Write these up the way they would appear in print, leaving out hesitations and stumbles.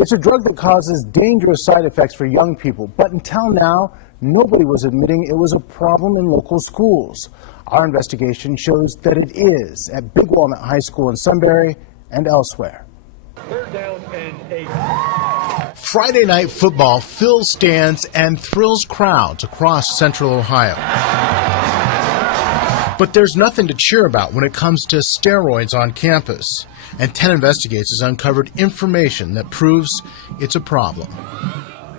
It's a drug that causes dangerous side effects for young people, but until now, nobody was admitting it was a problem in local schools. Our investigation shows that it is at Big Walnut High School in Sunbury and elsewhere. Third down and 8. Friday night football fills stands and thrills crowds across central Ohio. But there's nothing to cheer about when it comes to steroids on campus. And 10 Investigates has uncovered information that proves it's a problem.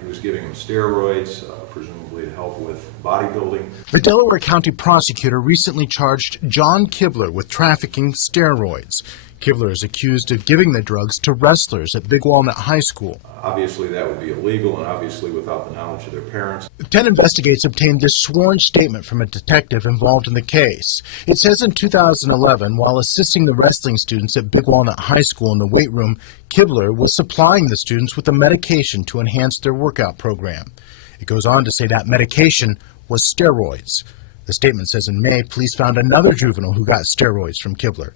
He was giving him steroids, presumably to help with bodybuilding. The Delaware County prosecutor recently charged John Kibler with trafficking steroids. Kibler is accused of giving the drugs to wrestlers at Big Walnut High School. Obviously, that would be illegal, and obviously without the knowledge of their parents. 10 Investigates obtained this sworn statement from a detective involved in the case. It says in 2011, while assisting the wrestling students at Big Walnut High School in the weight room, Kibler was supplying the students with a medication to enhance their workout program. It goes on to say that medication was steroids. The statement says in May, police found another juvenile who got steroids from Kibler.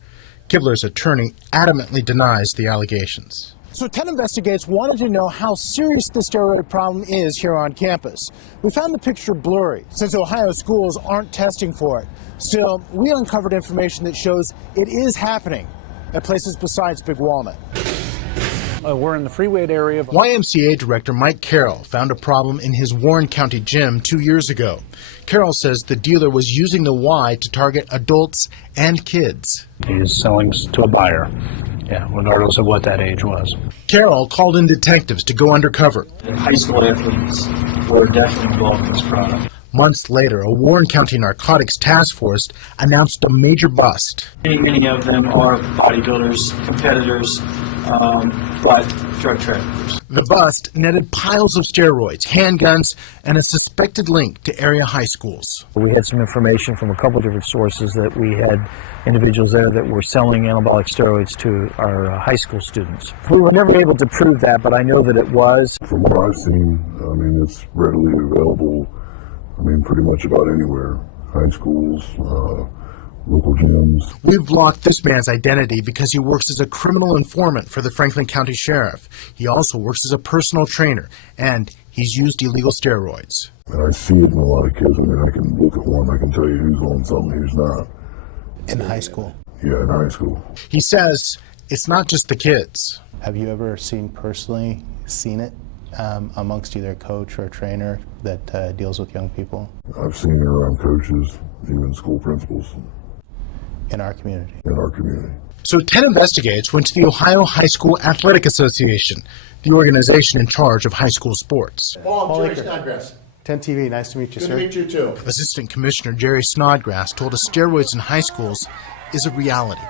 Kibler's attorney adamantly denies the allegations. So 10 Investigates wanted to know how serious the steroid problem is here on campus. We found the picture blurry since Ohio schools aren't testing for it. Still, we uncovered information that shows it is happening at places besides Big Walnut. We're in the Freeway area. YMCA Director Mike Carroll found a problem in his Warren County gym 2 years ago. Carroll says the dealer was using the Y to target adults and kids. He's selling to a buyer, regardless of what that age was. Carroll called in detectives to go undercover. High school athletes were definitely involved in this product. Months later, a Warren County narcotics task force announced a major bust. Many of them are bodybuilders, competitors, but drug traffickers. The bust netted piles of steroids, handguns, and a suspected link to area high schools. We had some information from a couple of different sources that we had individuals there that were selling anabolic steroids to our high school students. We were never able to prove that, but I know that it was. From what I've seen, it's readily available. Pretty much about anywhere. High schools, local gyms. We've blocked this man's identity because he works as a criminal informant for the Franklin County Sheriff. He also works as a personal trainer, and he's used illegal steroids. And I see it in a lot of kids. I can look at one, I can tell you who's on something, who's not. In high school? Yeah, in high school. He says it's not just the kids. Have you ever personally seen it amongst either a coach or a trainer that deals with young people? I've seen it around coaches, even school principals. In our community? In our community. So 10 Investigates went to the Ohio High School Athletic Association, the organization in charge of high school sports. Paul, I'm Jerry Snodgrass. 10 TV, nice to meet you, sir. Good to meet you, too. Assistant Commissioner Jerry Snodgrass told us steroids in high schools is a reality.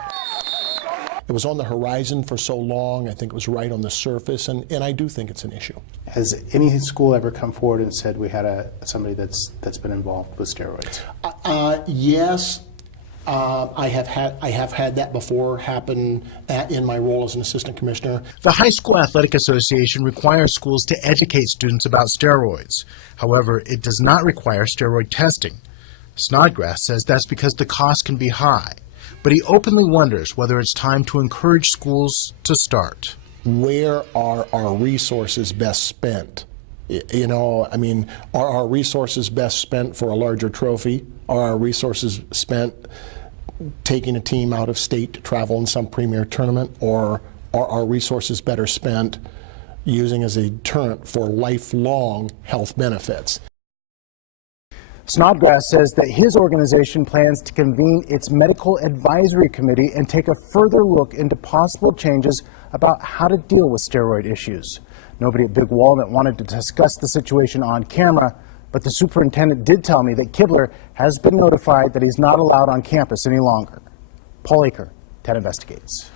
It was on the horizon for so long. I think it was right on the surface, and I do think it's an issue. Has any school ever come forward and said we had somebody that's been involved with steroids? Yes. I have had that before happen in my role as an assistant commissioner. The High School Athletic Association requires schools to educate students about steroids. However, it does not require steroid testing. Snodgrass says that's because the cost can be high, but he openly wonders whether it's time to encourage schools to start. Where are our resources best spent? Are our resources best spent for a larger trophy? Are our resources spent taking a team out of state to travel in some premier tournament? Or are our resources better spent using as a deterrent for lifelong health benefits? Snodgrass says that his organization plans to convene its medical advisory committee and take a further look into possible changes about how to deal with steroid issues. Nobody at Big Walnut wanted to discuss the situation on camera, but the superintendent did tell me that Kibler has been notified that he's not allowed on campus any longer. Paul Aker, 10 Investigates.